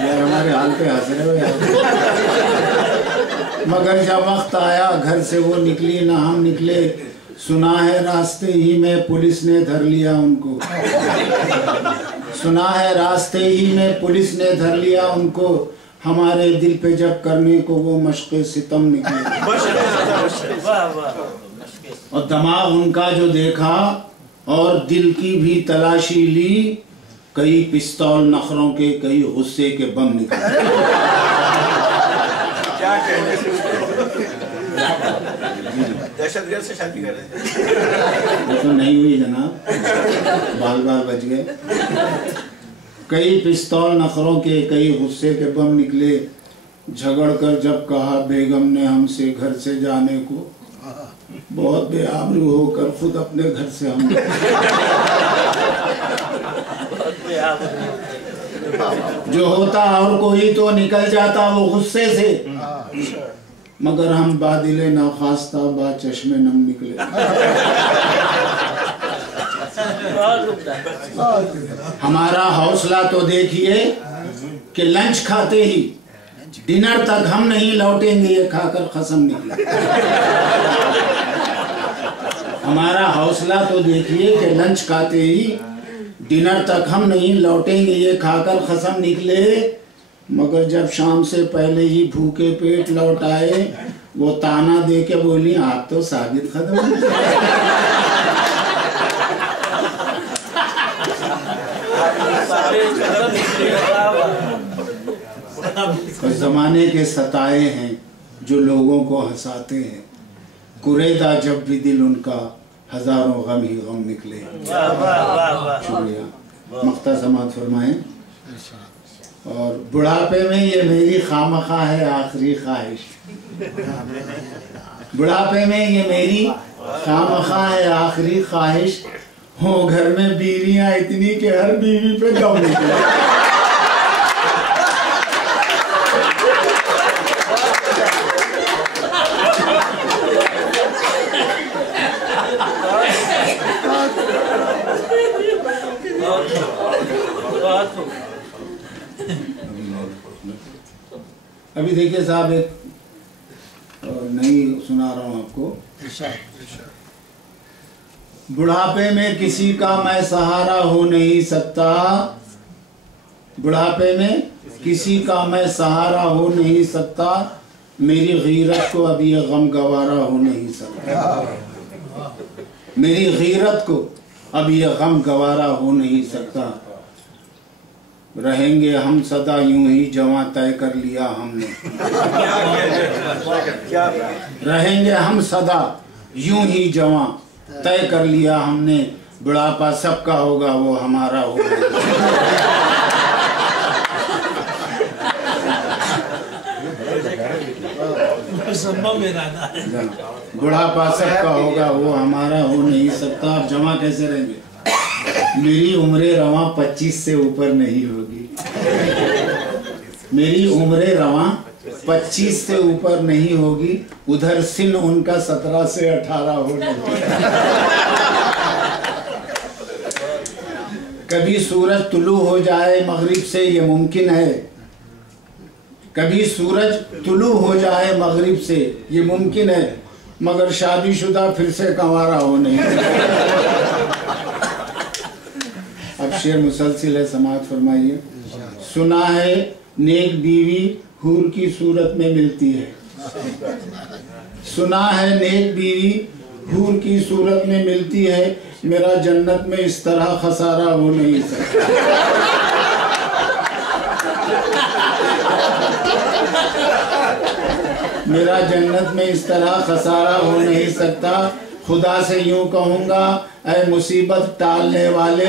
यार हमारे हाल पे हंस रहे हो यार। मगर जब वक्त आया घर से वो निकली ना हम निकले, सुना है रास्ते ही में पुलिस ने धर लिया उनको। सुना है रास्ते ही में पुलिस ने धर लिया उनको, हमारे दिल पे जब करने को वो मशक़े सितम निकले। और दिमाग उनका जो देखा और दिल की भी तलाशी ली, कई पिस्तौल नखरों के कई गुस्से के बम निकले। क्या दहशतगर्द से शादी कर रहे हैं? तो नहीं हुई जनाब, बाल बाल बच गए। कई पिस्तौल नखरों के कई गुस्से के बम निकले, झगड़ कर जब कहा बेगम ने हमसे घर से जाने को, बहुत बेआबरू होकर खुद अपने घर से हम जो होता और कोई तो निकल जाता वो गुस्से से, मगर हम बादिले नाखास्ता बा चश्मे नम निकले। हमारा हौसला तो देखिए कि लंच खाते ही डिनर तक हम नहीं लौटेंगे ये खाकर कसम निकले। हमारा हौसला तो देखिए कि लंच खाते ही डिनर तक हम नहीं लौटेंगे ये खाकर कसम निकले, मगर जब शाम से पहले ही भूखे पेट लौट आए, वो ताना दे के बोली आप तो साबित खत्म। जमाने के सताए हैं जो लोगों को हंसाते हैं, कुरेदा जब भी दिल उनका हजारों गम ही गम निकले। शुक्रिया, मख्ता समात फरमाएं। और बुढ़ापे में ये मेरी खामखा है आखिरी ख्वाहिश, बुढ़ापे में ये मेरी खामखा है आखिरी ख्वाहिश, हो घर में बीवियां इतनी कि हर बीवी पे दम निकले। अभी देखिए साहब, एक नई सुना रहा हूँ आपको। बुढ़ापे में किसी का मैं सहारा हो नहीं सकता, बुढ़ापे में किसी का मैं सहारा हो नहीं सकता, मेरी गीरत को अब ये गम गवारा हो नहीं सकता, मेरी गीरत को अब ये गम गवारा हो नहीं सकता। रहेंगे हम सदा यूं ही जवां तय कर लिया हमने, रहेंगे हम सदा यूं ही जवां तय कर लिया हमने, बुढ़ापा सबका होगा वो हमारा होगा। बुढ़ापा सबका होगा वो हमारा हो नहीं सकता। आप जमा कैसे रहेंगे? मेरी उम्र रवां 25 से ऊपर नहीं होगी, मेरी उम्र रवां 25 से ऊपर नहीं होगी, उधर सिन उनका 17 से 18 होगा। कभी सूरज तुलू हो जाए मगरिब से ये मुमकिन है, कभी सूरज तुलू हो जाए मगरिब से ये मुमकिन है, मगर शादीशुदा फिर से कंवारा हो नहीं। अब शेर मुसलसिल है, समाअत फरमाइए। सुना है नेक बीवी हूर की सूरत में मिलती है, सुना है नेक बीवी हूर की सूरत में मिलती है, मेरा जन्नत में इस तरह खसारा हो नहीं सकता। मेरा जन्नत में इस तरह खसारा हो नहीं सकता। खुदा से यूं कहूँगा ऐ मुसीबत टालने वाले,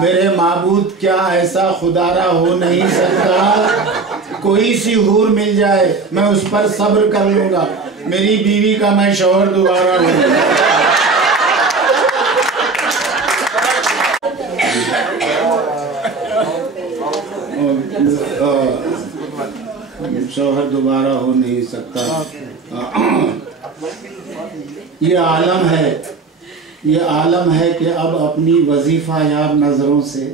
मेरे माबूद क्या ऐसा खुदारा हो नहीं सकता। कोई सी हूर मिल जाए मैं उस पर सब्र कर लूँगा, मेरी बीवी का मैं शौहर दोबारा हूँ। शौहर दोबारा हो नहीं सकता। ये आलम है ये आलम है कि अब अपनी वजीफा याब नजरों से,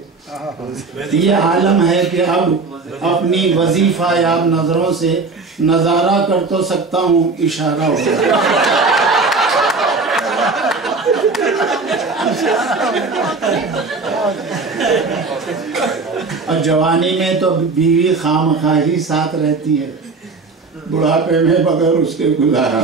ये आलम है कि अब अपनी वजीफा याब नजरों से नजारा कर तो सकता हूँ, इशारा हो। और जवानी में तो बीवी खामखा ही साथ रहती है, बुढ़ापे में बगैर उसके गुजारा।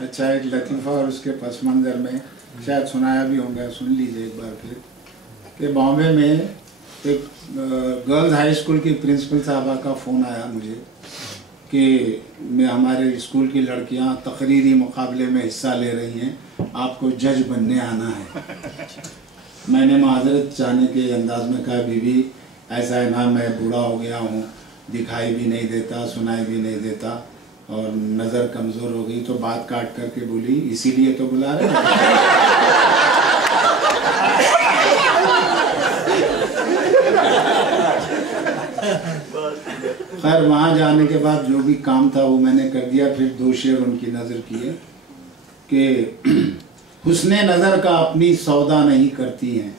अच्छा, एक लतीफ़ा और उसके पस मंज़र में शायद सुनाया भी होगा, सुन लीजिए एक बार फिर। कि बॉम्बे में एक गर्ल्स हाई स्कूल की प्रिंसिपल साहबा का फ़ोन आया मुझे कि हमारे स्कूल की लड़कियां तकरीरी मुकाबले में हिस्सा ले रही हैं, आपको जज बनने आना है। मैंने माजरत चाहने के अंदाज में कहा, बीबी ऐसा है ना, मैं बूढ़ा हो गया हूँ, दिखाई भी नहीं देता, सुनाई भी नहीं देता और नज़र कमज़ोर हो गई। तो बात काट करके बोली, इसीलिए तो बुला रहे हैं। खैर, वहाँ जाने के बाद जो भी काम था वो मैंने कर दिया। फिर 2 शेर उनकी नज़र किए कि हुस्ने नज़र का अपनी सौदा नहीं करती हैं,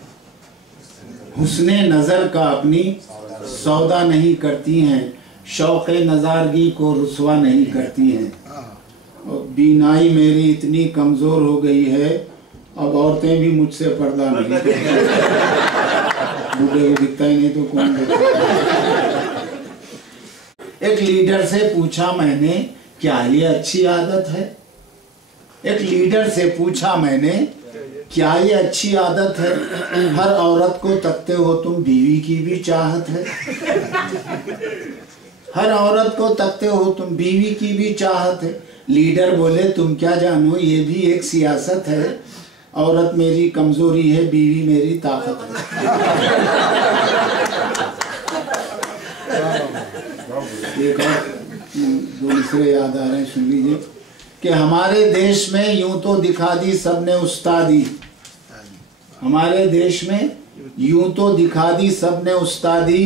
हुस्ने नज़र का अपनी सौदा नहीं करती हैं, शौक़े नज़ारगी को रुसवा नहीं करती हैं। और बीनाई मेरी इतनी कमज़ोर हो गई है, अब औरतें भी मुझसे पर्दा नहीं करती। बूढ़े को दिखता ही नहीं तो कौन देखता। एक लीडर से पूछा मैंने, क्या ये अच्छी आदत है? एक लीडर से पूछा मैंने, क्या ये अच्छी आदत है? हर औरत को तकते हो तुम, बीवी की भी चाहत है। हर औरत को तकते हो तुम, बीवी की भी चाहत है। लीडर बोले, तुम क्या जानो, ये भी एक सियासत है। औरत मेरी कमजोरी है, बीवी मेरी ताकत है। एक और 2 मिसरे याद आ रहे हैं, सुन लीजिए। कि हमारे देश में यूं तो दिखा दी सबने उस्तादी, हमारे देश में यूं तो दिखा दी सबने उस्तादी,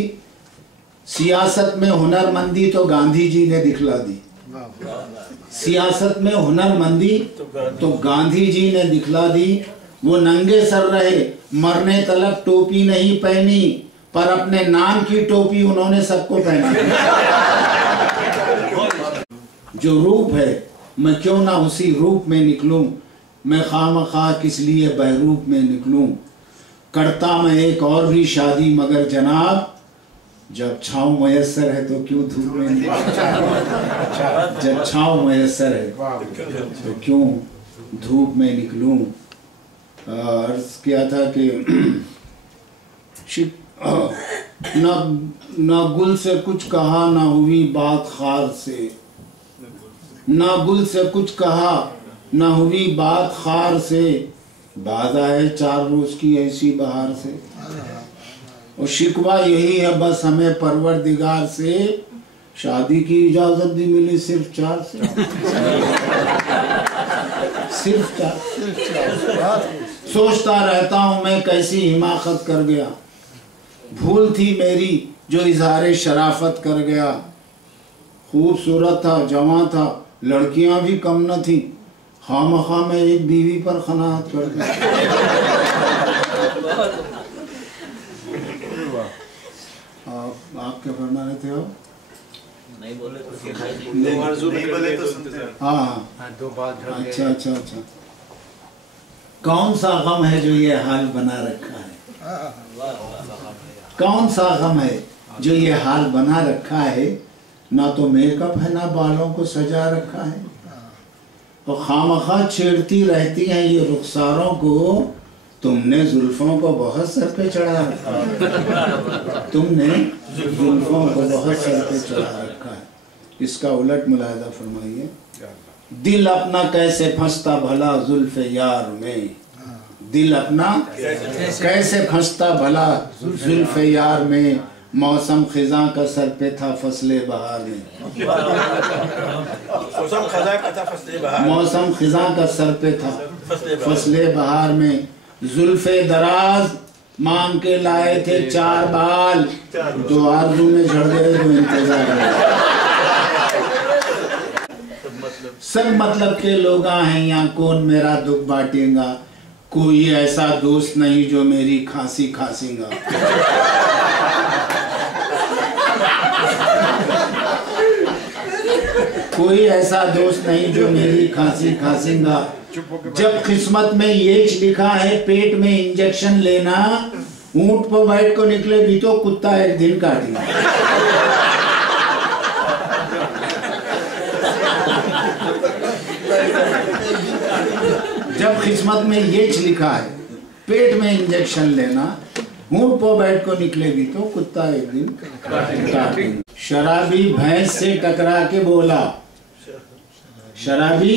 सियासत में हुनरमंदी तो गांधी जी ने दिखला दी। सियासत में हुनरमंदी तो गांधी जी ने दिखला दी। वो नंगे सर रहे, मरने तलक टोपी नहीं पहनी, पर अपने नाम की टोपी उन्होंने सबको पहना। जो रूप है, मैं क्यों ना उसी रूप में निकलूं, मैं खामखा किस लिए बहरूप में निकलूं। करता मैं एक और भी शादी, मगर जनाब जब छाँव मयसर है तो क्यों धूप में निकलूं। जब छाँव मयसर है तो क्यों धूप में निकलूं। अर्ज किया था कि ना गुल से कुछ कहा, ना हुई बात खार से, ना गुल से कुछ कहा, ना हुई बात खार से, बाज आए 4 रोज की ऐसी बहार से। और शिकवा यही है बस हमें परवरदिगार से, शादी की इजाजत भी मिली सिर्फ 4 से। सिर्फ 4। सोचता रहता हूँ मैं कैसी हिमाकत कर गया, भूल थी मेरी जो इजहार शराफत कर गया। खूबसूरत था, जवां था, लड़कियां भी कम न थी, खामखा में एक बीवी पर खनात कर दी। आप क्या फरमा रहे थे? आप नहीं बोले तो सुनते। हाँ, अच्छा अच्छा अच्छा। कौन सा गम है जो ये हाल बना रखा है? कौन सा गम है जो ये हाल बना रखा है? ना तो मेकअप है, ना बालों को सजा रखा है, और खामखा छेड़ती रहती हैं ये रुखसारों को। तुमने जुल्फों को बहुत सर पे चढ़ा रखा है, तुमने जुल्फों को बहुत सर पे चढ़ा रखा है। इसका उलट मुलाहिजा फरमाइए। दिल अपना कैसे फंसता भला जुल्फे यार में, दिल अपना कैसे फंसता भला जुल्फे यार में, मौसम खिजा का सर पे था फसले बहार में। मौसम खिजा का सर पे था फसले बहार में, जुल्फे दराज मांग के लाए थे 4 बाल, तो आरज़ू में झड़ गए तो इंतजार है। सब मतलब के लोग हैं यहाँ, कौन मेरा दुख बांटेगा, कोई ऐसा दोस्त नहीं जो मेरी खांसी खांसेगा। कोई ऐसा दोस्त नहीं जो मेरी खांसी खांसेगा। जब किस्मत में ये लिखा है पेट में इंजेक्शन लेना, ऊंट पर बैठ को निकले भी तो कुत्ता एक दिन काटेगा। जब किस्मत में ये लिखा है पेट में इंजेक्शन लेना, ऊंट पर बैठ को निकलेगी तो कुत्ता एक दिन काटेगा। शराबी भैंस से टकरा के बोला, शराबी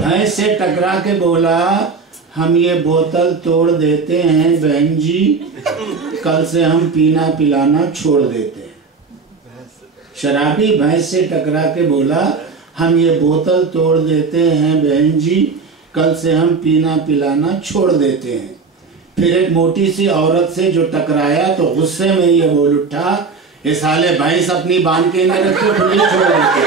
भैंस से टकरा के बोला, हम ये बोतल तोड़ देते हैं बहन जी, कल से हम पीना पिलाना छोड़ देते हैं। शराबी भैंस से टकरा के बोला, हम ये बोतल तोड़ देते हैं बहन जी, कल से हम पीना पिलाना छोड़ देते हैं। फिर एक मोटी सी औरत से जो टकराया तो गुस्से में ये बोल उठा, ये साले भैंस अपनी बांध के न रखे, खुली छोड़ देते।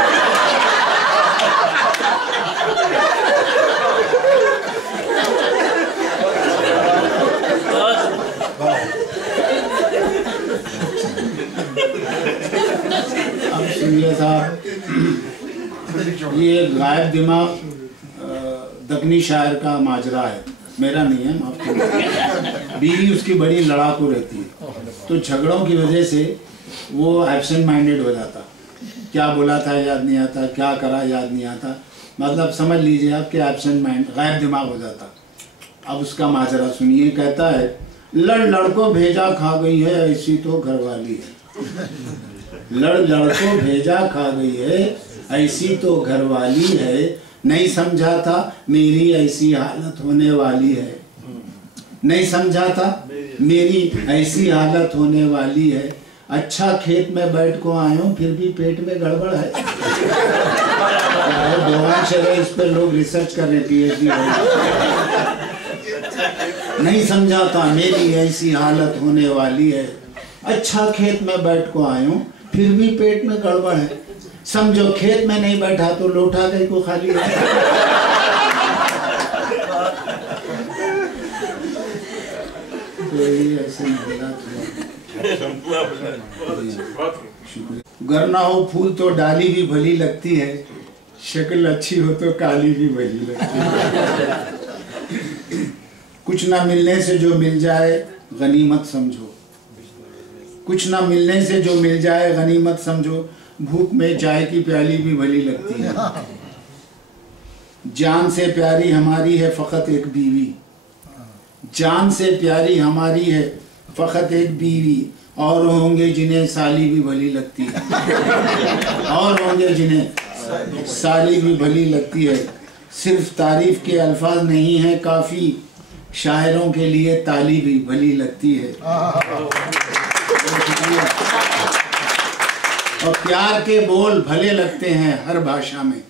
अब सुनिए साहब, ये गायब दिमाग दक्षिणी शायर का माजरा है, मेरा नहीं है, माफ करिए। बीवी उसकी बड़ी लड़ाकू रहती है, तो झगड़ों की वजह से वो एब्सेंट माइंडेड हो जाता, क्या बोला था याद नहीं आता, क्या करा याद नहीं आता, मतलब समझ लीजिए आप कि एब्सेंट माइंड, गायब दिमाग हो जाता। अब उसका माजरा सुनिए, कहता है, लड़ को भेजा खा गई है ऐसी तो घरवाली है। लड़ को भेजा खा गई है ऐसी तो घरवाली है, नहीं समझा था मेरी ऐसी हालत होने वाली है, नहीं समझा था मेरी ऐसी हालत होने वाली है। अच्छा खेत में बैठ को आयो फिर भी पेट में गड़बड़ है। इस पर लोग रिसर्च कर रहे, PhD। नहीं समझा था मेरी ऐसी हालत होने वाली है, अच्छा खेत में बैठ को आयो फिर भी पेट में गड़बड़ है। समझो खेत में नहीं बैठा तो लोटा कहीं को खाली है। ऐसे गर ना हो फूल तो डाली भी भली लगती है, शक्ल अच्छी हो तो काली भी भली लगती है। कुछ ना मिलने से जो मिल जाए गनीमत समझो, कुछ ना मिलने से जो मिल जाए गनीमत समझो, भूख में चाय की प्याली भी भली लगती है। जान से प्यारी हमारी है फकत एक बीवी, जान से प्यारी हमारी है फकत एक बीवी, और होंगे जिन्हें साली भी भली लगती है, और होंगे जिन्हें साली भी भली लगती है। सिर्फ तारीफ के अल्फाज नहीं है काफ़ी, शायरों के लिए ताली भी भली लगती है। और प्यार के बोल भले लगते हैं हर भाषा में,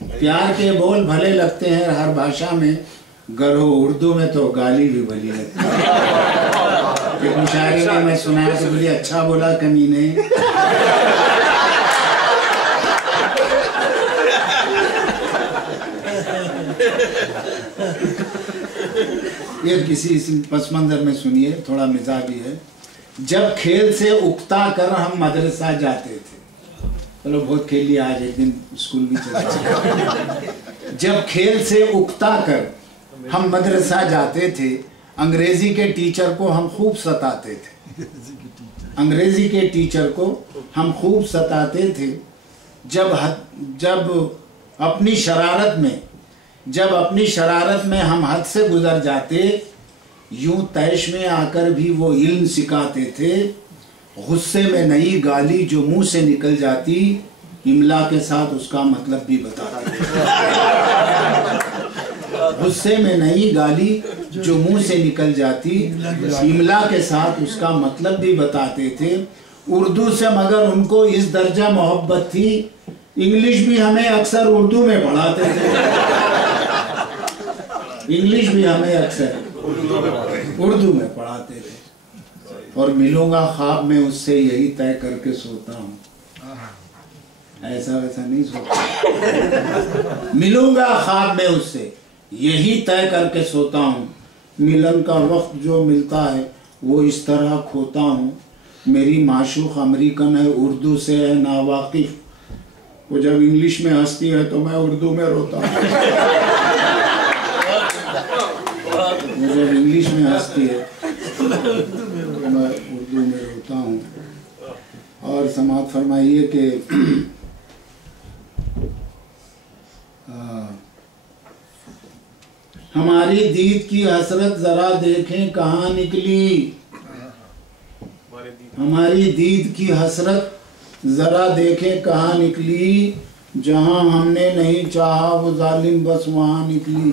प्यार के बोल भले लगते हैं हर भाषा में, गरो उर्दू में तो गाली भी भली लगती है। एक मुशायरे में मैं सुनाया तो बोली, अच्छा बोला कमीने। ये किसी पस मंजर में सुनिए, थोड़ा मिजाज भी है। जब खेल से उकता कर हम मदरसा जाते थे, चलो बहुत खेल लिया, आज एक दिन स्कूल भी चला। जब खेल से उकता कर हम मदरसा जाते थे, अंग्रेजी के टीचर को हम खूब सताते थे, अंग्रेजी के टीचर को हम खूब सताते थे। जब अपनी शरारत में हम हद से गुजर जाते, यूं तैश में आकर भी वो इल्म सिखाते थे। गुस्से में नई गाली जो मुंह से निकल जाती, इमला के साथ उसका मतलब भी बताते थे। गुस्से में नई गाली जो मुंह से निकल जाती, इमला के साथ उसका मतलब भी बताते थे। उर्दू से मगर उनको इस दर्जा मोहब्बत थी, इंग्लिश भी हमें अक्सर उर्दू में पढ़ाते थे, इंग्लिश भी हमें अक्सर उर्दू में पढ़ाते थे। और मिलूंगा ख्वाब में उससे यही तय करके सोता हूँ, ऐसा वैसा नहीं सोचता। मिलूंगा ख्वाब में उससे, यही तय करके सोता हूँ। मिलन का वक्त जो मिलता है वो इस तरह खोता हूँ। मेरी माशूक अमेरिकन है, उर्दू से है नावाकिफ। वो जब इंग्लिश में हंसती है तो मैं उर्दू में रोता हूँ। वो जब इंग्लिश में हंसती है तो मैं उर्दू में रोता हूँ। और समाअत फरमाइए कि हमारी दीद की हसरत जरा देखें कहाँ निकली। हमारी दीद की हसरत जरा देखें कहाँ निकली। जहाँ हमने नहीं चाहा वो जालिम बस वहाँ निकली।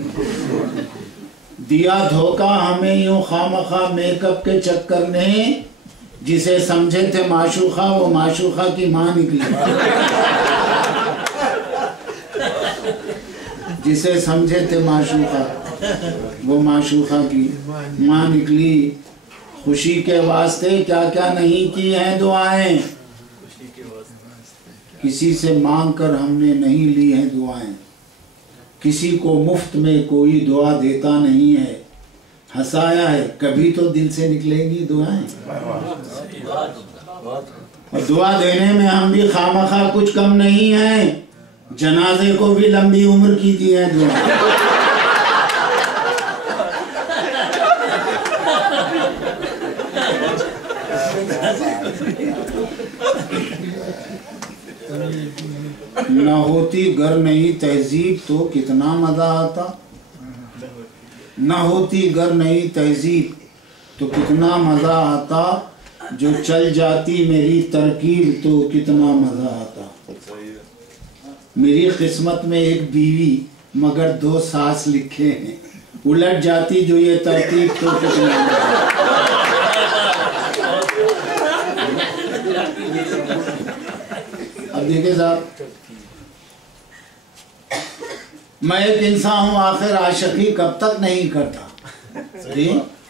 दिया धोखा हमें यूं खामखा मेकअप के चक्कर ने। जिसे समझे थे माशूखा वो माशूखा की माँ निकली। जिसे समझे थे माशूखा वो माशूखा की माँ निकली। खुशी के वास्ते क्या क्या नहीं की हैं दुआएं। किसी से मांग कर हमने नहीं ली हैं दुआएं। किसी को मुफ्त में कोई दुआ देता नहीं है। हंसाया है कभी तो दिल से निकलेंगी दुआएं। और दुआ देने में हम भी खामखा कुछ कम नहीं हैं। जनाजे को भी लंबी उम्र की दी है दुआ। न होती गर नहीं तहजीब तो कितना मजा आता। न होती गर नहीं तहजीब तो कितना मजा आता। जो चल जाती मेरी तरकीब तो कितना मजा आता। मेरी किस्मत में एक बीवी मगर 2 सास लिखे हैं। उलट जाती जो ये तरतीब तो कितना मजा आता। अब देखिए साहब, मैं एक इंसान हूँ, आखिर आशिकी कब तक नहीं करता। जी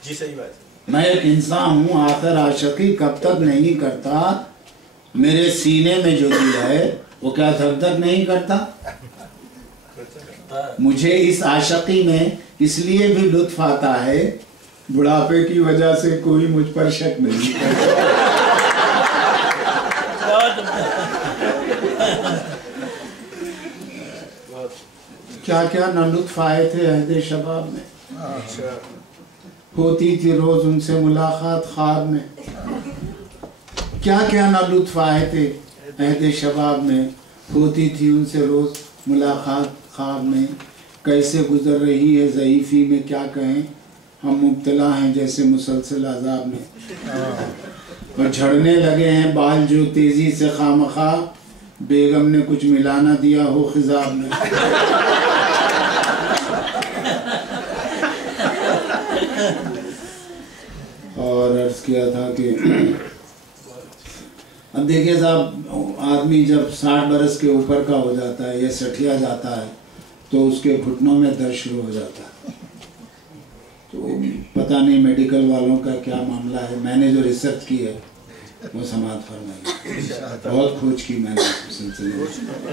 सही बात। मैं एक इंसान हूँ, आखिर आशिकी कब तक नहीं करता। मेरे सीने में जो दिल है वो क्या धक धक नहीं करता। मुझे इस आशिकी में इसलिए भी लुत्फ आता है, बुढ़ापे की वजह से कोई मुझ पर शक नहीं करता। क्या क्या न लुत्फ आए थे अहदे शबाब में। होती थी रोज उनसे मुलाकात ख्वाब में। क्या क्या न लुत्फ आए थे अहदे शबाब में। होती थी उनसे रोज मुलाकात ख्वाब में। कैसे गुजर रही है ज़ईफ़ी में क्या कहें। हम मुब्तला हैं जैसे मुसलसल अज़ाब में। और झड़ने लगे हैं बाल जो तेज़ी से खामखा। बेगम ने कुछ मिला ना दिया हो खिजाब में। और अर्ज किया था कि अब देखिए साहब, आदमी जब 60 बरस के ऊपर का हो जाता है या सठिया जाता है तो उसके घुटनों में दर्द शुरू हो जाता है। तो पता नहीं मेडिकल वालों का क्या मामला है। मैंने जो रिसर्च की है वो समाअत फरमाई। बहुत खोज की मैंने इस सिलसिले में,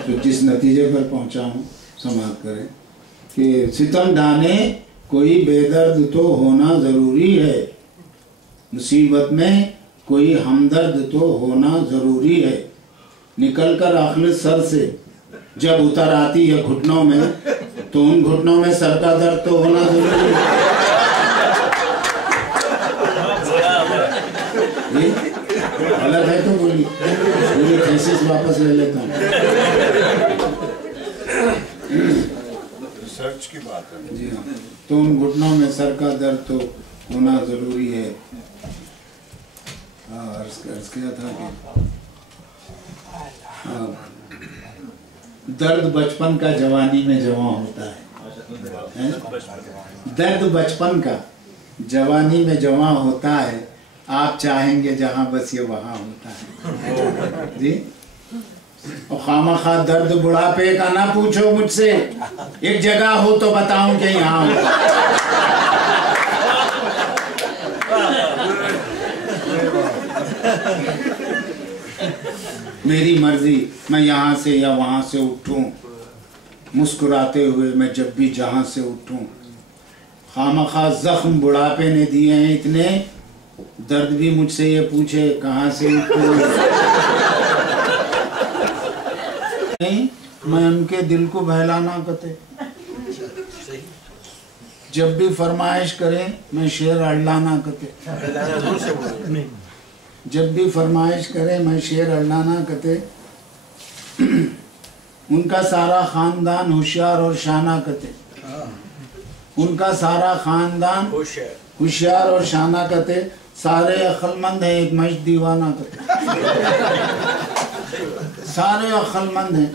तो जिस नतीजे पर पहुंचा हूँ समाअत करें कि सितम ढाने कोई बेदर्द तो होना ज़रूरी है। मुसीबत में कोई हमदर्द तो होना ज़रूरी है। निकल कर आखिर सर से जब उतर आती है घुटनों में तो उन घुटनों में सर का दर्द तो होना ज़रूरी है। गलत है तो बोलिए, पूरी थीसिस वापस ले लेता हूँ। रिसर्च की बात है। जी हाँ, तो उन घुटनों में सर का दर्द तो होना ज़रूरी है। अर्ज किया था कि दर्द बचपन का जवानी में जवां होता है। दर्द बचपन का जवानी में जवां होता है। आप चाहेंगे जहां बस ये वहां होता है। जी, और खामखा दर्द बुढ़ापे का ना पूछो मुझसे। एक जगह हो तो बताऊं कि यहाँ होता है। मेरी मर्जी मैं यहाँ से या वहाँ से उठूँ, मुस्कुराते हुए मैं जब भी जहाँ से उठूँ। खामखा जख्म बुढ़ापे ने दिए हैं इतने, दर्द भी मुझसे ये पूछे कहाँ से उठूँ। नहीं, मैं उनके दिल को बहलाना कते, जब भी फरमाइश करें मैं शेर अल्लाना कते, जब भी फरमाइश करें मैं शेर अल्लाना कते। उनका सारा खानदान होशियार और शाना कते, उनका सारा खानदान होशियार और शाना कते। सारे अक्लमंद हैं एक मश दीवाना कते, सारे अक्लमंद हैं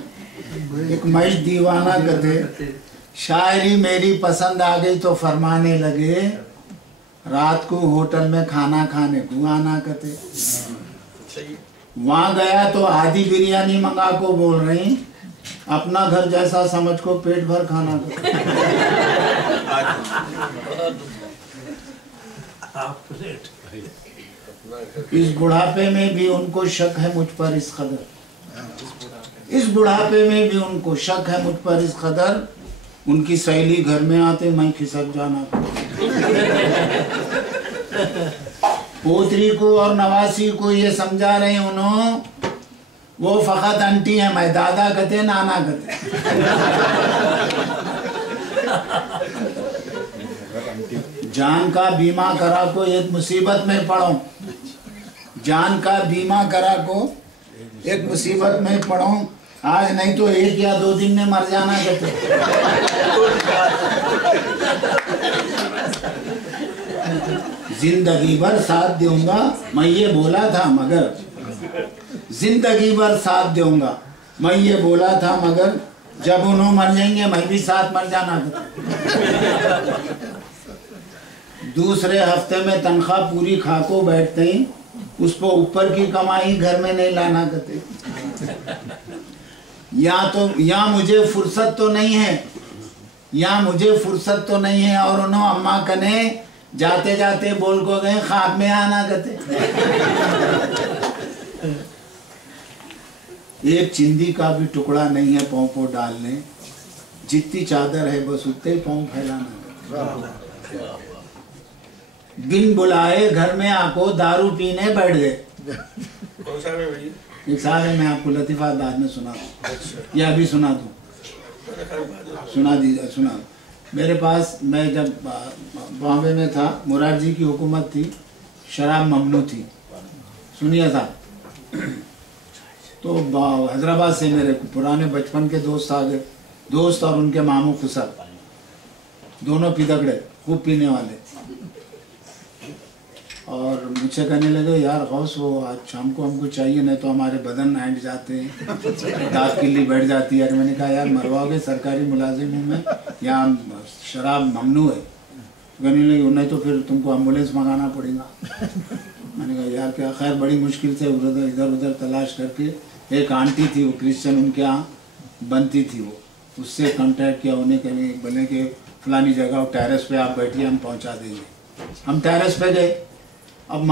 एक मश दीवाना कते। शायरी मेरी पसंद आ गई तो फरमाने लगे, रात को होटल में खाना खाने को आना कते। वहाँ गया तो आधी बिरयानी मंगा को बोल रही, अपना घर जैसा समझ को पेट भर खाना कते। इस बुढ़ापे में भी उनको शक है मुझ पर इस कदर, इस बुढ़ापे में भी उनको शक है मुझ पर इस कदर। उनकी सहेली घर में आते मैं खिसक जाना। पोतरी को और नवासी को ये समझा रहे उन्होंने, वो फकत आंटी है, मैं दादा कहते नाना कहते। जान का बीमा करा को एक मुसीबत में पड़ो, जान का बीमा करा को एक मुसीबत में पड़ो, आज नहीं तो 1 या 2 दिन में मर जाना कहते। जिंदगी भर साथ दूंगा मैं ये बोला था मगर, जिंदगी भर साथ दूंगा मैं ये बोला था मगर, जब उन्होंने मर जाएंगे मैं भी साथ मर जाना कहते। दूसरे हफ्ते में तनख्वाह पूरी खाको बैठते ही, उसको ऊपर की कमाई घर में नहीं लाना कहते। या मुझे फुर्सत तो नहीं है, या मुझे फुर्सत तो नहीं है, और उन्होंने अम्मा कने जाते जाते बोल को गए ख्वाब में आना कहते। एक चिंदी का भी टुकड़ा नहीं है पाँव को डालने, जितनी चादर है बस उतने पाँव फैलाना। बिन बुलाए घर में आको दारू पीने बैठ गए। कौन सा है भाई? एक साल है, मैं आपको लतीफ़ा बाद में सुना दूँ, या अभी सुना दूँ? सुना दीजिए, सुना। मेरे पास, मैं जब बॉम्बे में था, मुरारजी की हुकूमत थी, शराब ममनू थी, सुनिए था। तो हैदराबाद से मेरे पुराने बचपन के दोस्त आ गए, दोस्त और उनके मामू खुसर, दोनों पिदगड़े, खूब पीने वाले। और मुझसे कहने लगे यार गौस, वो आज शाम को हमको चाहिए, नहीं तो हमारे बदन हैंड जाते हैं, दांत किल्ली बैठ जाती है। मैंने कहा यार मरवाओगे, सरकारी मुलाजिम हूँ मैं, यहाँ शराब ममनू है। कहने लगे नहीं तो फिर तुमको एम्बुलेंस मंगाना पड़ेगा। मैंने कहा यार क्या, खैर बड़ी मुश्किल से इधर उधर तलाश करके एक आंटी थी, वो क्रिश्चियन, उनके यहाँ बनती थी, वो उससे कांटेक्ट किया। उन्हें कहीं बोले कि फलानी जगह टेरेस पे आप बैठिए, हम पहुँचा देंगे। हम टेरेस पे गए। अब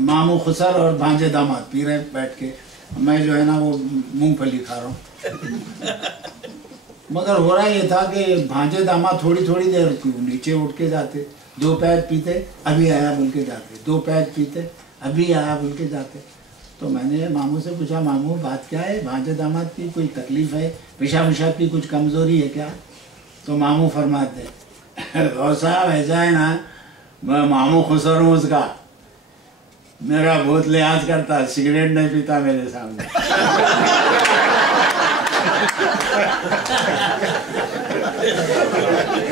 मामू खुसर और भांजे दामाद पी रहे बैठ के, मैं जो है ना वो मूंगफली खा रहा हूँ। मगर हो रहा ये था कि भांजे दामाद थोड़ी थोड़ी देर नीचे उठ के जाते, 2 पैक पीते अभी आया बोल के जाते, 2 पैक पीते अभी आया बोल के जाते। तो मैंने मामू से पूछा, मामू बात क्या है, भांजे दामाद की कोई तकलीफ़ है, पेशाब विशाब की कुछ कमज़ोरी है क्या? तो मामू फरमाते, गौर साहब ऐसा है ना, मैं मामू खुसर हूँ उसका, मेरा बहुत लिहाज करता, सिगरेट नहीं पीता मेरे सामने।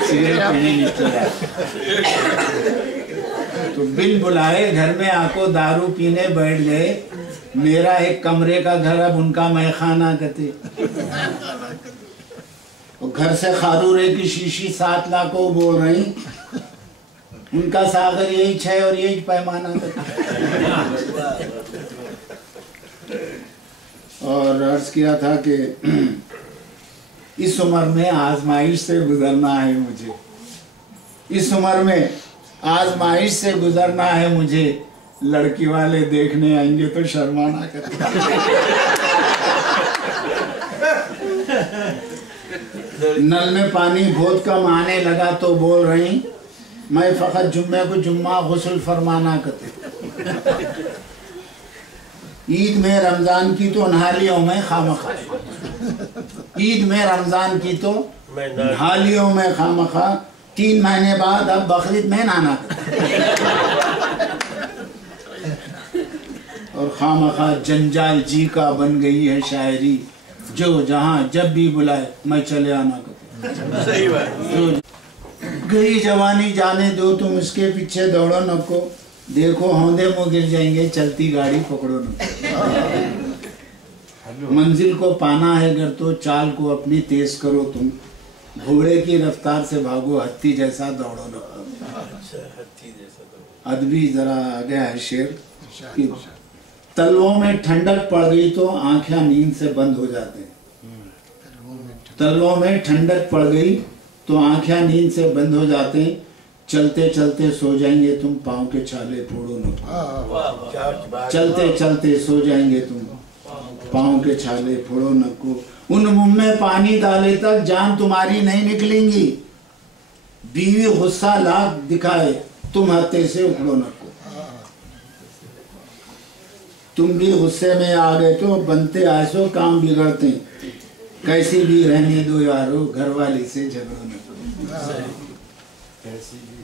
सिगरेट पीने नहीं पीता। तो बिन बुलाए घर में आको दारू पीने बैठ गए। मेरा एक कमरे का घर, अब उनका मैखाना कहते। घर से खारूरे की शीशी 7 लाख को बोल रही, उनका सागर यही 6 और यही पैमाना था। और अर्ज किया था कि इस उम्र में आजमाइश से गुजरना है मुझे, इस उम्र में आजमाइश से गुजरना है मुझे, लड़की वाले देखने आएंगे तो शर्माना कर। नल में पानी बहुत कम आने लगा तो बोल रही मैं फकत जुम्मे को जुम्मा गुस्ल फरमाना करते। ईद में रमजान की तो नहा लियो मैं खामखा, ईद में रमजान की तो नहा लियो मैं खामखा, 3 महीने बाद अब बकरीद में नहाना और खामखा जंजाल जी का बन गई है शायरी, जो जहाँ जब भी बुलाए मैं चले आना करते। सही बात। गई जवानी जाने दो तुम इसके पीछे दौड़ो नको, देखो होंदे मुँह गिर जाएंगे चलती गाड़ी पकड़ो नको। मंजिल को पाना है अगर तो चाल को अपनी तेज करो तुम, घोड़े की रफ्तार से भागो हत्ती जैसा दौड़ो नको। अदबी जरा आ गया है शेर कि तलवों में ठंडक पड़ गई तो आंखें नींद से बंद हो जाते हैं। तलवों में ठंडक पड़ गई तो आंखें नींद से बंद हो जाते हैं, चलते चलते सो जाएंगे तुम पाँव के छाले फोड़ो नको। चलते चलते सो जाएंगे तुम पाँव के छाले फोड़ो नको। उन मुंह में पानी डाले तक जान तुम्हारी नहीं निकलेंगी, बीवी गुस्सा लाख दिखाए तुम हत्थे से उखड़ो नको। तुम भी गुस्से में आ गए तो बनते आसो काम बिगड़ते, कैसी भी रहने दो यारो घरवाली से झगड़ो न।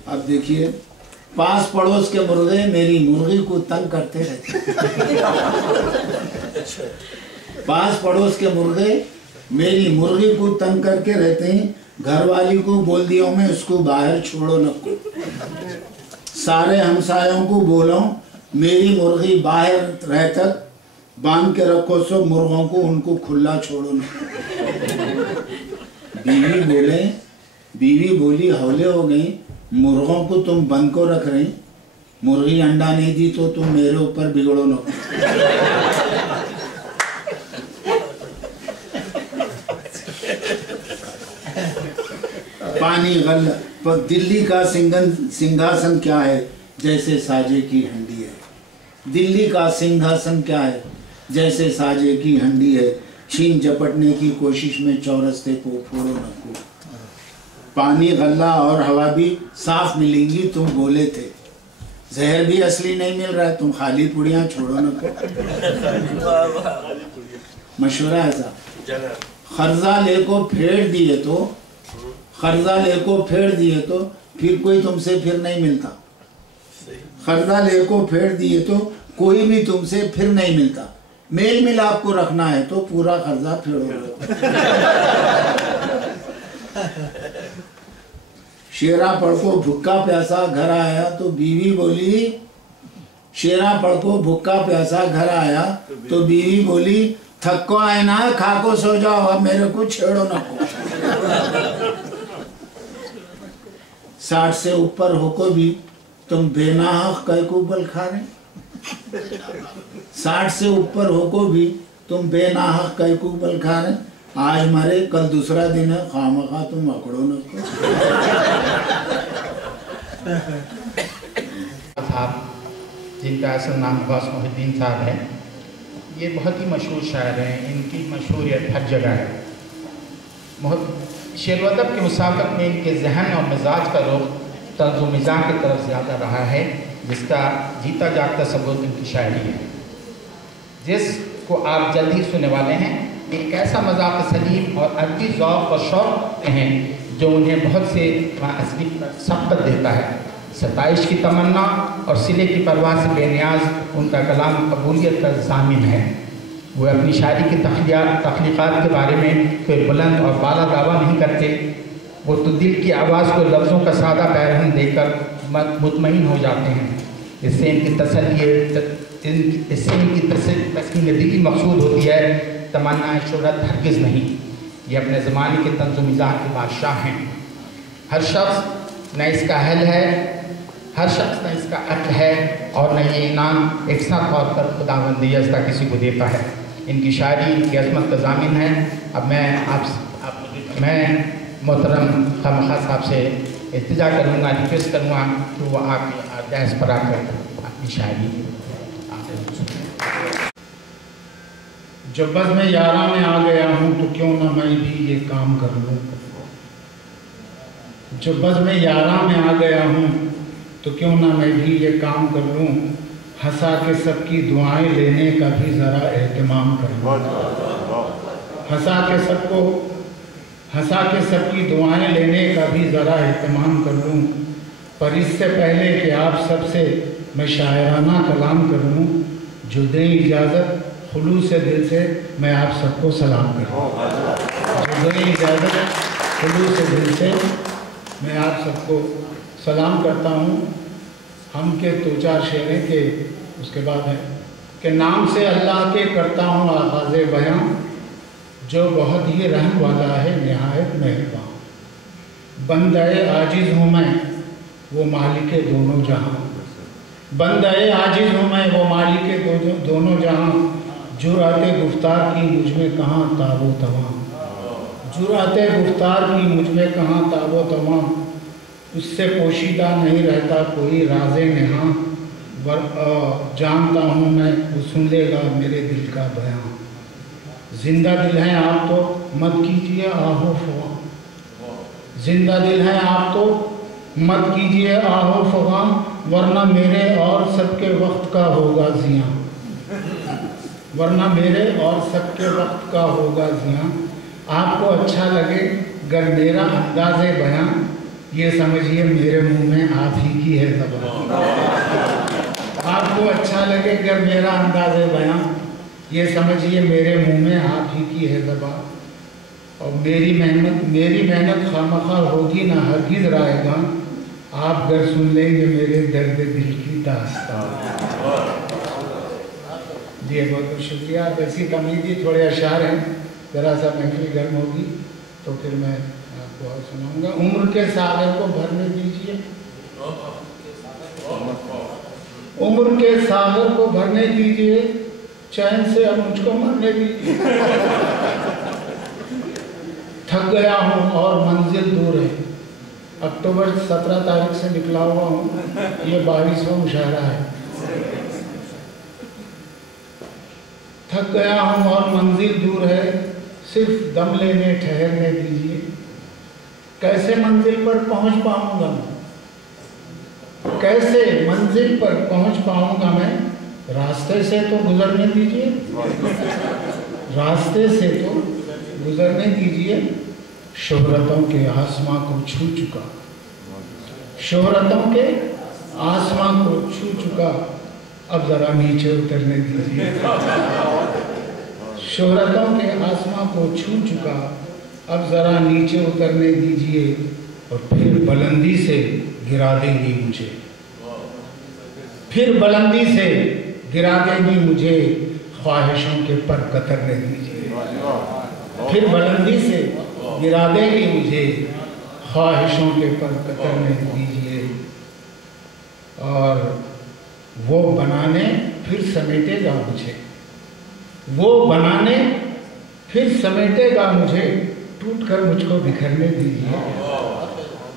अब देखिए पास पड़ोस के मुर्गे मेरी मुर्गी को तंग करते रहते। पास पड़ोस के मुर्गे मेरी मुर्गी को तंग करके रहते हैं, घरवाली को बोल दिया मैं उसको बाहर छोड़ो न। सारे हमसायों को बोलो मेरी मुर्गी बाहर रह तक बांध के रखो, सो मुर्गों को उनको खुला छोड़ो न। बीवी बोली हौले हो गई, मुर्गों को तुम बंद को रख रही, मुर्गी अंडा नहीं दी तो तुम मेरे ऊपर बिगड़ो न। पानी गल पर दिल्ली का सिंहासन क्या है जैसे साजे की हंडी है। दिल्ली का सिंहासन क्या है जैसे साजे की हंडी है, छीन झपटने की कोशिश में चौरस्ते को फोड़ो नको। पानी गल्ला और हवा भी साफ मिलेंगी तुम बोले थे, जहर भी असली नहीं मिल रहा है तुम खाली पुड़ियाँ छोड़ो नको। मशवरा ऐसा खर्जा लेको फेर दिए तो, कर्जा लेको फेर दिए तो फिर कोई तुमसे फिर नहीं मिलता। कर्जा लेको फेर दिए तो कोई भी तुमसे फिर नहीं मिलता। मेल मिलाप को रखना है तो पूरा कर्जा फेरो। शेरा पड़को भूखा प्यासा घर आया तो बीवी बोली, शेरा पड़को भूखा प्यासा घर आया तो बीवी बोली थको आए ना खाको सो जाओ, अब मेरे को छेड़ो ना। 60 से ऊपर होको भी तुम बेनाहक कै को बल खा रहे। 60 से ऊपर होको भी तुम बेनाहक कै को बल खा रहे। आज मरे कल दूसरा दिन है, खामखा तुम अकड़ो न। साहब जिनका असल नाम गौस मोहिद्दीन साहब है, ये बहुत ही मशहूर शायर हैं, इनकी मशहूरियत हर जगह है। शेर अदब के मुसाफत में इनके जहन और मिजाज का रुख तर्ज़ मिजाज की तरफ ज़्यादा रहा है, जिसका जीता जागता सबूत इनकी शायरी है, जिसको आप जल्द ही सुनने वाले हैं। एक ऐसा मज़ाक़ सलीम और अरबी ज़ौक़ और शौक़ हैं जो उन्हें बहुत से असली सबकत देता है। सताइश की तमन्ना और सिले की परवाह से बेनियाज उनका कलाम कबूलियत का ज़ामिन है। वो अपनी शायरी की तख्लीक़ात के बारे में कोई बुलंद और बाला दावा नहीं करते, वो तो दिल की आवाज़ को लफ्ज़ों का सादा पैरहन देकर मुतमईन हो जाते हैं। इससे इनकी तस्कीन दिली मकसूद होती है, तमन्ना शोहरत हरगिज़ नहीं। ये अपने ज़माने के तंज़ मिज़ाज के बादशाह हैं। हर शख्स न इसका अहल है, हर शख्स न इसका हक है, और न ये इनाम एक साथ तौर पर खुदावंद यज़्दा किसी को देता है। इनकी शायरी इनकी अज़मत का ज़ामिन है। अब मैं मोहतरम खामखा साहब से इल्तिजा करूँगा, रिक्वेस्ट करूँगा कि वो आप डैश पर आकर की शायरी आप लोग सुनें। जब बस मैं यारा में आ गया हूँ तो क्यों ना मैं भी ये काम कर लूँ। जब बस मैं यारा में आ गया हूँ तो क्यों ना मैं भी ये काम कर लूँ। हंसा के सबकी दुआएं लेने का भी ज़रा एहतमाम कर लूँ। हंसा के सबकी दुआएं लेने का भी ज़रा एहतमाम कर लूँ। पर इससे पहले कि आप सबसे मैं शायराना कलाम कर लूँ, जो दें इजाज़त खुलूस से दिल से मैं आप सबको सलाम करूँ। जो दें इजाज़त खुलूस से दिल से मैं आप सबको सलाम करता हूँ। हम के दो चार शेरे के उसके बाद है कि नाम से अल्लाह के करता हूँ आगाज़ बयां, जो बहुत ही रहम वाला है निहायत मेहरबान। बंदे आजिज़ हूँ मैं वो मालिक दोनों जहां। बंदे आजिज़ हूँ मैं वो मालिक दोनों जहां। जुराते गुफ्तार की मुझ में कहाँ ताबो तमाम। जुराते गुफ्तार की मुझ में कहाँ ताबो तमाम। उससे पोशीदा नहीं रहता कोई राज़े नेहा। जानता हूँ मैं वो सुन लेगा मेरे दिल का बयान। जिंदा दिल हैं आप तो मत कीजिए आहो फगां। जिंदा दिल हैं आप तो मत कीजिए आहो फगां, वरना मेरे और सबके वक्त का होगा जियां। वरना मेरे और सबके वक्त का होगा जियां। आपको अच्छा लगे गर मेरा अंदाज़े बयां, ये समझिए मेरे मुंह में आप ही की है ज़बान। आपको अच्छा लगे गर मेरा अंदाज़े बयां, ये समझिए मेरे मुंह में आप ही की है ज़बान। और मेरी मेहनत खामखा होगी ना हरगिज़ रायगां। आप गर सुन लेंगे मेरे दर्द दिल की दास्तान। जी बहुत बहुत शुक्रिया। वैसी कमीदी थोड़े अशार हैं, ज़रा सा महफिल गर्म होगी तो फिर मैं आपको और सुनाऊंगा। उम्र के सागर को भरने दीजिए, उम्र के सागर को भरने दीजिए, चैन से अब मुझको मरने दीजिए। थक गया हूँ और मंजिल दूर है। अक्टूबर 17 तारीख से निकला हुआ हूँ, ये 22वां मुशायरा है। थक गया हूँ और मंजिल दूर है, सिर्फ दम लेने ठहरने दीजिए। कैसे मंजिल पर पहुँच पाऊँगा मैं, कैसे मंजिल पर पहुँच पाऊँगा मैं। रास्ते से तो गुजरने दीजिए, रास्ते से तो गुजरने दीजिए। शोहरतों के आसमां को छू चुका, शोहरतों के आसमां को छू चुका, अब ज़रा नीचे उतरने दीजिए। शोहरतों के आसमां को छू चुका, अब ज़रा नीचे उतरने दीजिए। और फिर बुलंदी से गिरा देंगी मुझे, फिर बुलंदी से गिरा देंगी मुझे। ख्वाहिशों के पर कतरने दीजिए, फिर बुलंदी से गिरा देंगी मुझे। ख्वाहिशों के पर कतरने दीजिए। और वो बनाने फिर समेटेगा मुझे, वो बनाने फिर समेटेगा मुझे। टूट कर मुझको बिखरने दीजिए,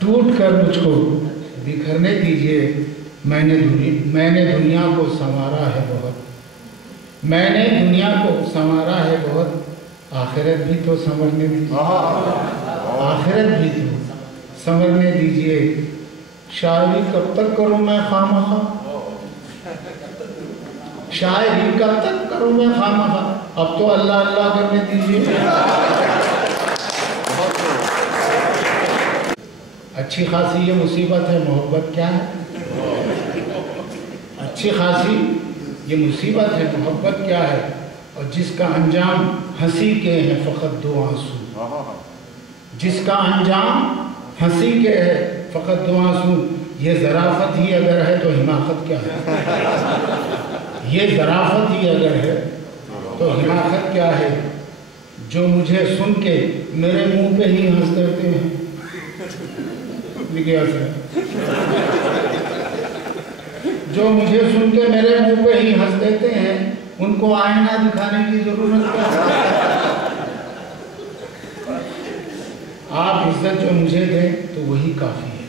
टूट कर मुझको बिखरने दीजिए। मैंने दुनिया को संवारा है बहुत, मैंने दुनिया को संवारा है बहुत। आखिरत भी तो संवरने दीजिए, आखिरत भी तो संवरने दीजिए। शायरी कब तक करूँ मैं खामखा, शायरी कब तक करूँ मैं खामखा। अब तो अल्लाह अल्लाह करने दीजिए। अच्छी खासी ये मुसीबत है, मोहब्बत क्या है। अच्छी खासी ये मुसीबत है, मोहब्बत क्या है। और जिसका अंजाम हंसी के हैं फ़कत दो आंसू, जिसका अंजाम हंसी के है फ़कत दो आंसू। ये ज़राफ़त ही अगर है तो हिमाकत क्या है, ये ज़राफ़त ही अगर है तो हिमाकत क्या है। जो मुझे सुन के मेरे मुंह पे ही हंस देते हैं, जो मुझे सुन के मेरे मुंह पे ही हंस देते हैं, उनको आईना दिखाने की जरूरत क्या है। आप इज्जत जो मुझे दें तो वही काफ़ी है,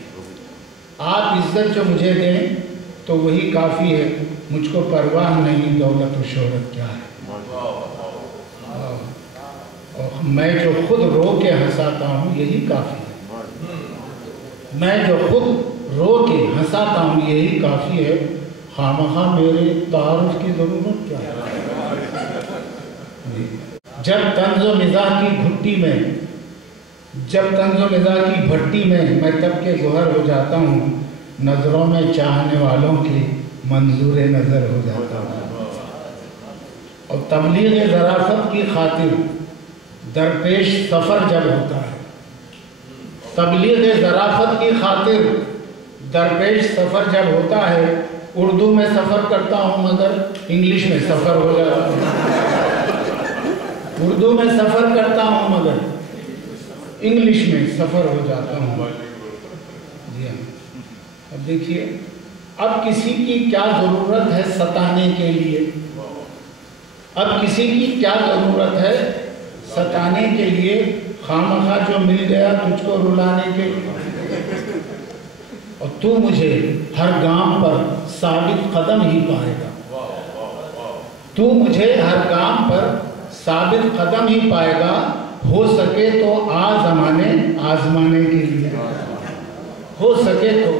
आप इज्जत जो मुझे दें तो वही काफ़ी है, मुझको परवाह नहीं दौलत और शोहरत क्या है। और मैं जो खुद रो के हंसाता हूँ यही काफ़ी है। मैं जो खुद रो के हंसाता हूँ यही काफ़ी है। खामखा मेरे तारुफ की ज़रूरत क्या है। जब तंज़ो मिज़ाह की घुट्टी में, जब तंज़ो मिज़ाह की भट्टी में मैं तब के गुहर हो जाता हूँ, नज़रों में चाहने वालों के मंजूर नज़र हो जाता हूँ। और तबलीग ज़राफ़त की खातिर दरपेश सफ़र जब होता है, तबलीग ज़राफ़त की खातिर दरपेश सफ़र जब होता है, उर्दू में सफ़र करता हूँ मगर इंग्लिश में सफ़र हो जाता है। उर्दू में सफ़र करता हूँ मगर इंग्लिश में सफ़र हो जाता हूँ। जी हाँ। अब देखिए, अब किसी की क्या ज़रूरत है सताने के लिए, अब किसी की क्या ज़रूरत है सताने के लिए, खामखा जो मिल गया तुझको रुलाने के लिए। और तू मुझे हर गांव पर साबित कदम ही पाएगा, तू मुझे हर गांव पर साबित कदम ही पाएगा, हो सके तो ज़माने आजमाने के लिए, हो सके तो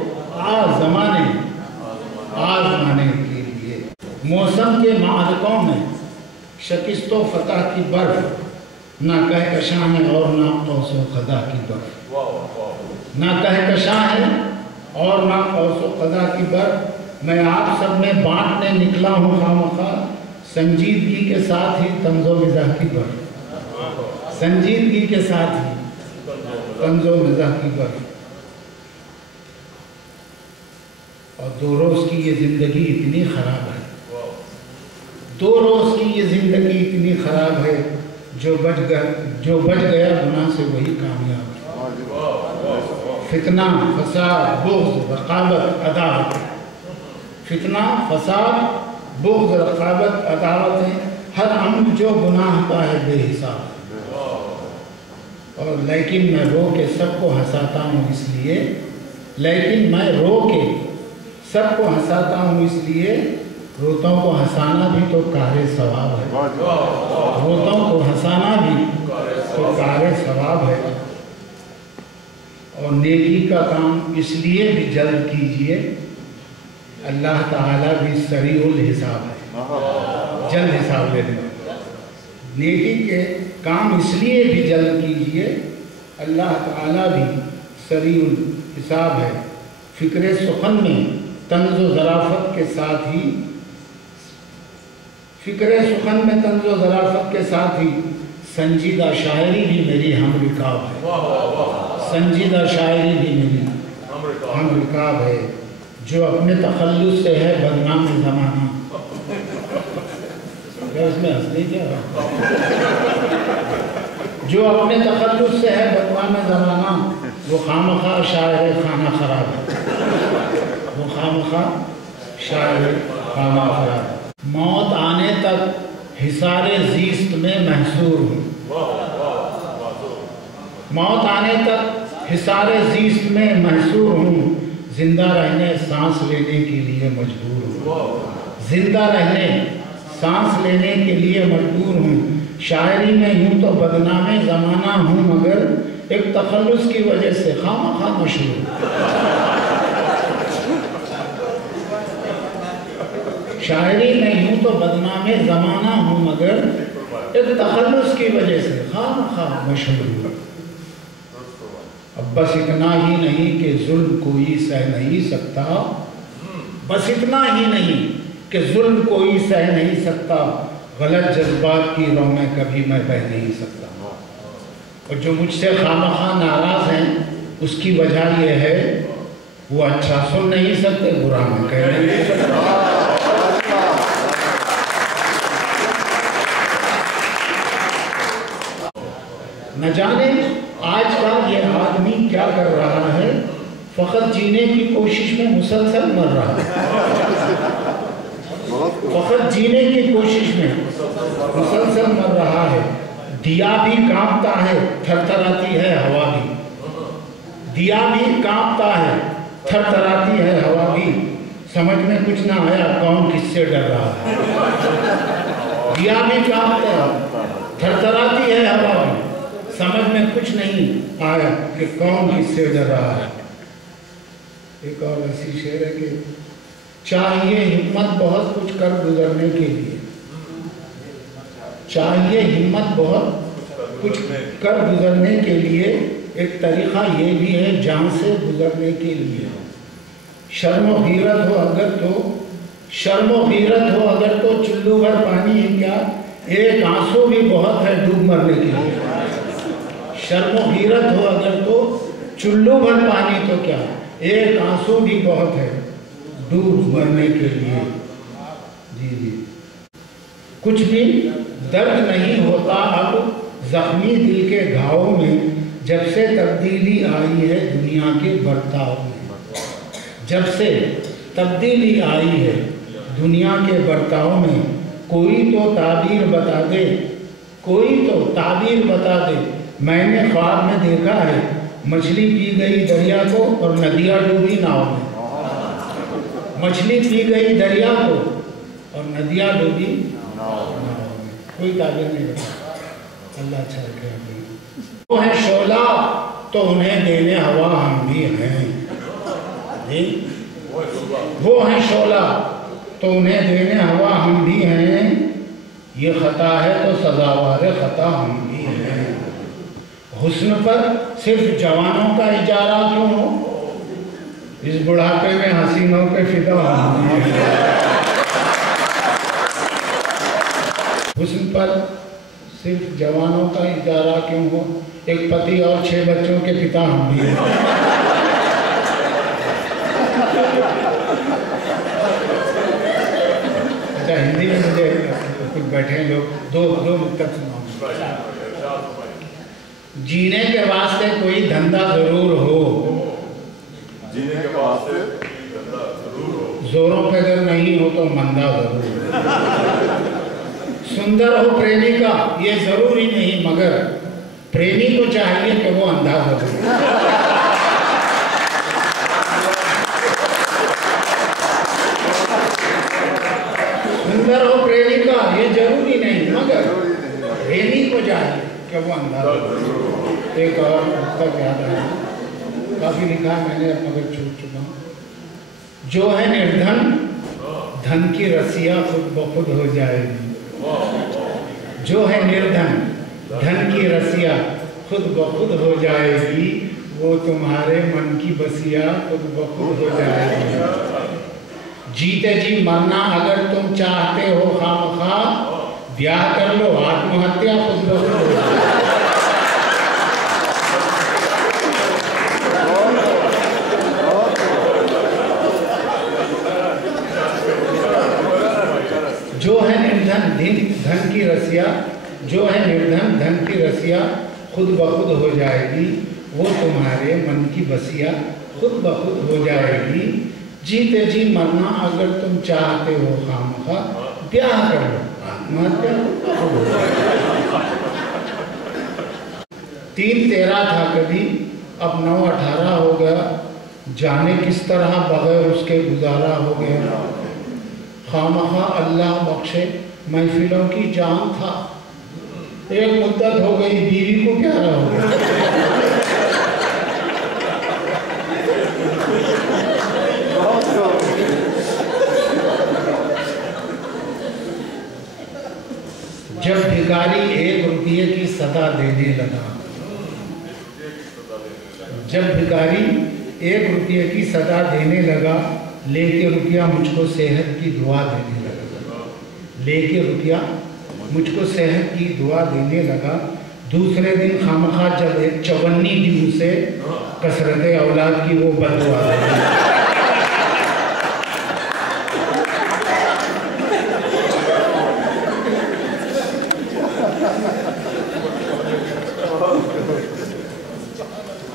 ज़माने आजमाने के लिए। मौसम के माहरकों में शिकस्तो फतह की बर्फ, ना कहकशां है और ना कौसो खदा की बर्फ, ना कहकशां है और ना कौसो खदा की बर्फ। मैं आप सब में बांटने निकला हूँ खामखा, संजीदगी के साथ ही तंज़ो मिज़ाह की बर्फ, संजीदगी के साथ ही तंज़ो मिज़ाह की बर्फ। और 2 रोज़ की ये ज़िंदगी इतनी ख़राब है, 2 रोज़ की ये ज़िंदगी इतनी ख़राब है, जो बच गया गुनाह से वही कामयाब है। फितना, फसाद, बुग़्ज़, रक़ाबत, अदावत, फितना, फसाद, बुग़्ज़, रक़ाबत, अदावत है। हर अम्र जो गुनाह का है बेहिसाब है। और लेकिन मैं रो के सबको हंसाता हूँ इसलिए, लेकिन मैं रो के सबको हंसाता हूँ इसलिए, रोतों को हंसाना भी तो कारे सवाब है, रोतों को हंसाना भी तो कारे सवाब है। और नेकी का काम इसलिए भी जल्द कीजिए, अल्लाह ताला भी सरीउल हिसाब है, जल्द हिसाब लेने वाला। नेकी के काम इसलिए भी जल्द कीजिए, अल्लाह ताला भी सरीउल हिसाब है। फ़िक्र सुखन में तंज़ो ज़राफ़त के साथ ही, फ़िक्र सुखन में तंज़ो ज़राफ़त के साथ ही संजीदा शायरी भी मेरी हम रिकाब है, संजीदा शायरी भी मेरी हम रिकाब है। जो अपने तखल्लुस से है बदनाम ज़माना, इसमें हंसने क्या, जो अपने तखल्लुस से है बदनाम ज़माना, वो खामखा शायर खाना ख़राब है, वो खामखा शायर खाना ख़राब है। मौत आने तक हिसारे ज़ीस्त में महसूर हूँ, मौत आने तक हिसारे ज़ीस्त में महसूर हूँ, जिंदा रहने सांस लेने के लिए मजबूर हूँ, जिंदा रहने सांस लेने के लिए मजबूर हूँ। शायरी में यूँ तो बदनामे ज़माना हूँ, मगर एक तखल्लुस की वजह से खामखा मशहूर। शायरी में यूँ तो बदनामे ज़माना हूँ, मगर एक तखल्लुस की वजह से खामखा मशहूर। अब बस इतना ही नहीं कि जुल्म कोई सह नहीं सकता, बस इतना ही नहीं कि जुल्म कोई सह नहीं सकता, गलत जज्बात की रौ में कभी मैं बह नहीं सकता। और जो मुझसे खामखा नाराज़ हैं उसकी वजह यह है वो अच्छा सुन नहीं सकते, बुरा मैं कह नहीं सकता। न जाने आज का ये आदमी क्या कर रहा है, फ़कत जीने की कोशिश में मुसलसल मर रहा है, फ़कत जीने की कोशिश में मुसलसल मर रहा है। दिया भी कांपता है, थरथराती है हवा भी, दिया भी कांपता है, थरथराती है हवा भी। समझ में कुछ ना आया कौन किससे डर रहा है। दिया भी कांपता है, थरथराती है हवा में, समझ में कुछ नहीं आया कि कौन किससे डर रहा है। एक और ऐसी शेर है कि चाहिए हिम्मत बहुत कुछ कर गुजरने के लिए, चाहिए हिम्मत बहुत कुछ कर गुजरने के लिए, एक तरीक़ा ये भी है जान से गुजरने के लिए। शर्म और गीरत हो अगर तो, शर्म और गीरत हो अगर तो चुल्लू भर पानी है क्या, एक आंसू भी बहुत है डूब मरने के लिए। शर्म और गीरत हो अगर तो चुल्लू भर पानी तो क्या, एक आंसू भी बहुत है डूब मरने के लिए। जी जी, कुछ भी दर्द नहीं होता अब जख्मी दिल के घावों में, जब से तब्दीली आई है दुनिया के बर्ताव में। जब से तब्दीली आई है दुनिया के बर्ताव में, कोई तो ताबीर बता दे, कोई तो ताबीर बता दे। मैंने ख्वाब में देखा है मछली पी गई दरिया को और नदियाँ डूबी नाव में। मछली पी गई दरिया को और नदियाँ डूबी नाव में। कोई ताबीर नहीं बता। अल्लाह अच्छा रखे। वो है शोला तो उन्हें देने हवा हम भी हैं। वो है शोला तो उन्हें देने हवा हम भी हैं। ये खता है तो सजावारे खता हम भी हैं। हुस्न पर सिर्फ जवानों का इजारा क्यों हो, इस बुढ़ापे में हसीनों पे फिदा हम भी हैं। हुस्न पर सिर्फ जवानों का इजारा क्यों हो, एक पति और 6 बच्चों के पिता हम भी हैं। अच्छा, हिंदी में मुझे कुछ बैठे लोग दो मुक्तब सुनाओ। जीने के वास्ते कोई धंधा जरूर हो, जीने के वास्ते धंधा जरूर हो, जोरों पे अगर नहीं हो तो मंदा जरूर हो। सुंदर हो प्रेमी का ये जरूरी नहीं, मगर प्रेमी को चाहिए कि वो अंधा हो। सुंदर हो प्रेमी का ये जरूरी नहीं, मगर प्रेमी को चाहिए कि वो अंधा हो। एक और पुस्तक याद आया, काफी लिखा मैंने मगर छूट चुका हूँ। जो है निर्धन धन की रस्सियाँ खुद ब खुद हो जाएगी। जो है निर्धन धन की रसिया खुद ब खुद हो जाएगी, वो तुम्हारे मन की बसिया खुद ब खुद हो जाएगी। जीते जी मरना अगर तुम चाहते हो खामखा, ब्याह कर लो आत्महत्या खुद ब खुद हो जाएगी। जो है निर्धन धन की रसिया, जो है निर्धन धन की रसिया खुद ब खुद हो जाएगी, वो तुम्हारे मन की बसिया खुद ब खुद हो जाएगी। जीते जी मरना अगर तुम चाहते हो खामखा, ब्याह कर लो आत्महत्या खुद हो जाएगी। 3-13 था कभी, अब 9-18 हो गया, जाने किस तरह बगैर उसके गुजारा हो गया। खामखा अल्लाह बख्शे महफिलों की जान था, एक मुद्दत हो गई बीवी को प्यारा हो गया। जब भिखारी 1 रुपये की सदा देने लगा, जब भिखारी 1 रुपये की सदा देने लगा, लेके रुपया मुझको सेहत की दुआ देने लगा। लेके रुपया मुझको सेहत की दुआ देने लगा। दूसरे दिन खामखा जब एक 54 दिन से कसरत औलाद की वो बददुआ दी।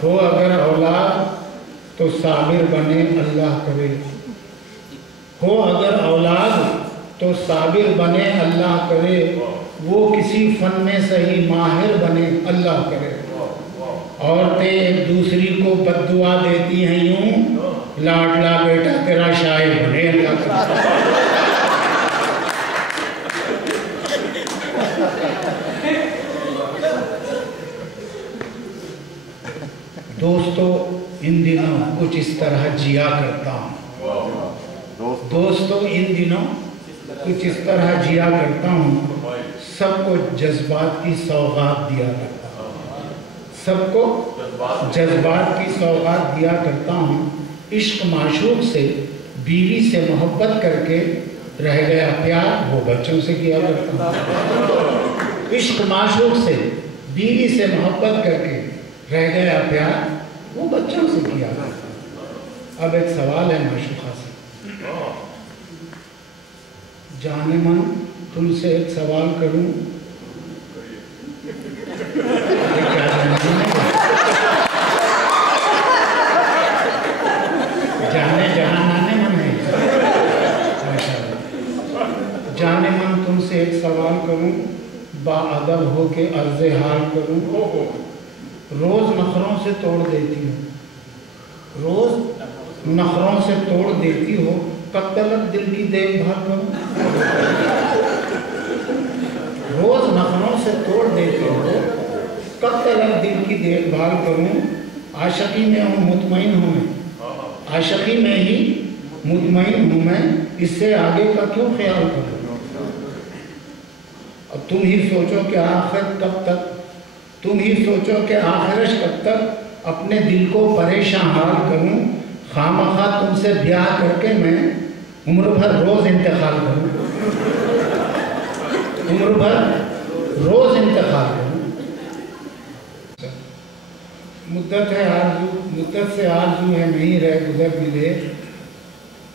हो अगर औलाद तो साबिर बने अल्लाह करे, हो अगर औलाद तो साबिर बने अल्लाह करे, वो किसी फन में सही माहिर बने अल्लाह करे। औरतें एक दूसरी को बद्दुआ देती हैं यूं, लाडला बेटा तेरा शायर बने अल्लाह का। दोस्तों इन दिनों कुछ इस तरह जिया करता हूँ। दोस्तों इन दिनों कुछ इस तरह जिया करता हूँ, सबको जज्बात की सौगात दिया करता हूँ, सबको जज्बात की सौगात दिया करता हूँ। इश्क माशूक से बीवी से मोहब्बत करके रह गया प्यार, वो बच्चों से किया करता हूँ। इश्क माशूक से बीवी से मोहब्बत करके रह गया प्यार, वो बच्चों से किया करता हूँ। अब एक सवाल है माशूका से, जाने मन तुमसे एक सवाल करूं, क्या जाने जहां आने मन है। जाने मन तुमसे एक सवाल करूं, बाअदब हो के अर्ज़े हाल करूं। रोज नखरों से तोड़ देती हो, रोज नखरों से तोड़ देती हो, कब तक दिल की देखभाल करूं। रोज नखरों से तोड़ देती हो, कब तक दिल की देखभाल करूं। आशिकी में हूँ मुतमईन हूँ मैं, आशिकी में ही मुतमईन हूँ मैं, इससे आगे का क्यों ख्याल करूं। अब तुम ही सोचो कि आखिर कब तक, तुम ही सोचो कि आखिरश कब तक अपने दिल को परेशान हाल करूं। खामखा तुमसे ब्याह करके मैं उम्र भर रोज इंतकाल करूं, उम्र भर रोज इंतकाल करूं। मुद्दत है आरज़ू, मुद्दत से आरज़ू है नहीं रह गुज़र मिले,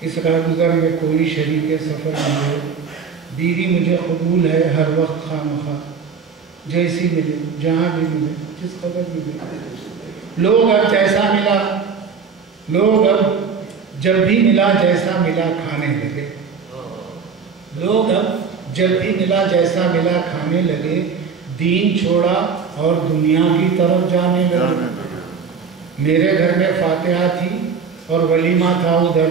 इस गुज़र में कोई शरीके सफ़र मिले। बीवी मुझे कबूल है हर वक्त खामखा, जैसी मिले जहाँ भी मिले जिस कदर मिले। लोग अब जैसा मिला, लोग अब जब भी मिला जैसा मिला खाने लगे। लोग अब जब भी मिला जैसा मिला खाने लगे। दीन छोड़ा और दुनिया की तरफ जाने लगे। मेरे घर में फातिहा थी और वलीमा था उधर,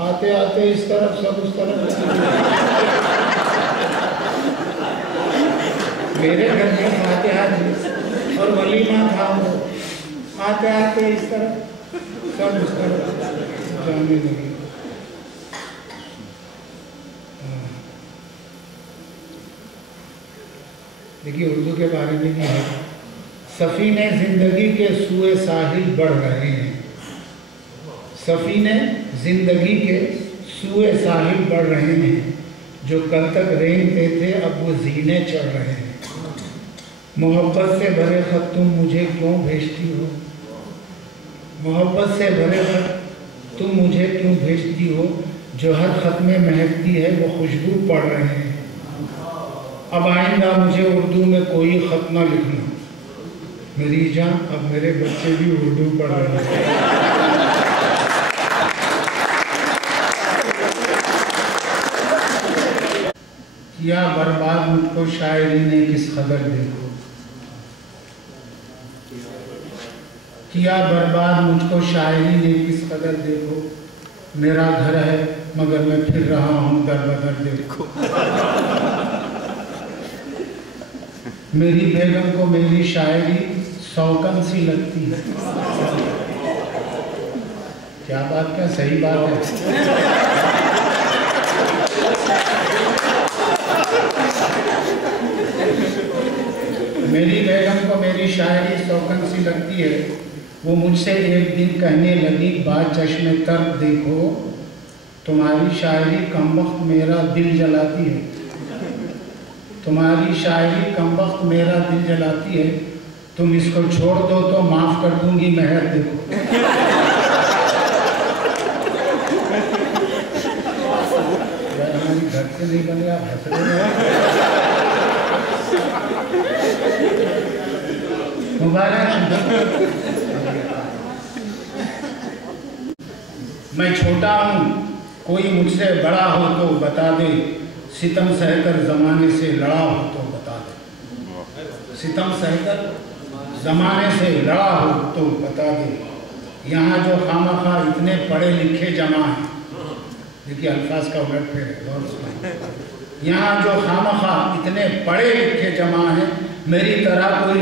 आते आते इस तरफ सब उस तरफ। मेरे घर में फातिहा थी और वलीमा था उधर, आते आते इस तरफ सब उस तरफ जाने लगे। देखिए उर्दू के बारे में भी है, सफ़ीने ज़िंदगी के सूए साहिल बढ़ रहे हैं, सफ़ीने ज़िंदगी के सूए साहिल बढ़ रहे हैं। जो कल तक रेंगते थे अब वो ज़ीने चढ़ रहे हैं। मोहब्बत से भरे खत तुम मुझे क्यों भेजती हो, मोहब्बत से भरे खत तुम मुझे क्यों भेजती हो। जो हर खत में महकती है वो खुशबू पढ़ रहे हैं। अब आइंदा मुझे उर्दू में कोई खत ना लिखना, मेरी जान अब मेरे बच्चे भी उर्दू पढ़ रहे हैं। किया बर्बाद मुझको शायरी ने किस कदर देखो, किया बर्बाद मुझको शायरी ने किस कदर देखो। मेरा घर है मगर मैं फिर रहा हूँ दर बदर देखो। मेरी बेगम को मेरी शायरी शौकन सी लगती है। क्या बात, क्या सही बात है। मेरी बेगम को मेरी शायरी शौकन सी लगती है। वो मुझसे एक दिन कहने लगी बात चश्मे तर्क देखो, तुम्हारी शायरी कमबख्त मेरा दिल जलाती है, तुम्हारी शायरी कमबख्त मेरा दिल जलाती है। तुम इसको छोड़ दो तो माफ़ कर दूंगी मेहर देखो। हमारी घर से नहीं बने आप हंस रहे हो। मुबारक। मैं छोटा हूँ कोई मुझसे बड़ा हो तो बता दे, सितम सहकर ज़माने से लड़ा हो तो बता दे, सितम सहकर ज़माने से लड़ा हो तो बता दे। यहाँ जो खामखा इतने पढ़े लिखे जमा हैं, देखिए अल्फाज का उलट फेर है, गौर से। यहाँ जो खामखा इतने पढ़े लिखे जमा हैं, मेरी तरह कोई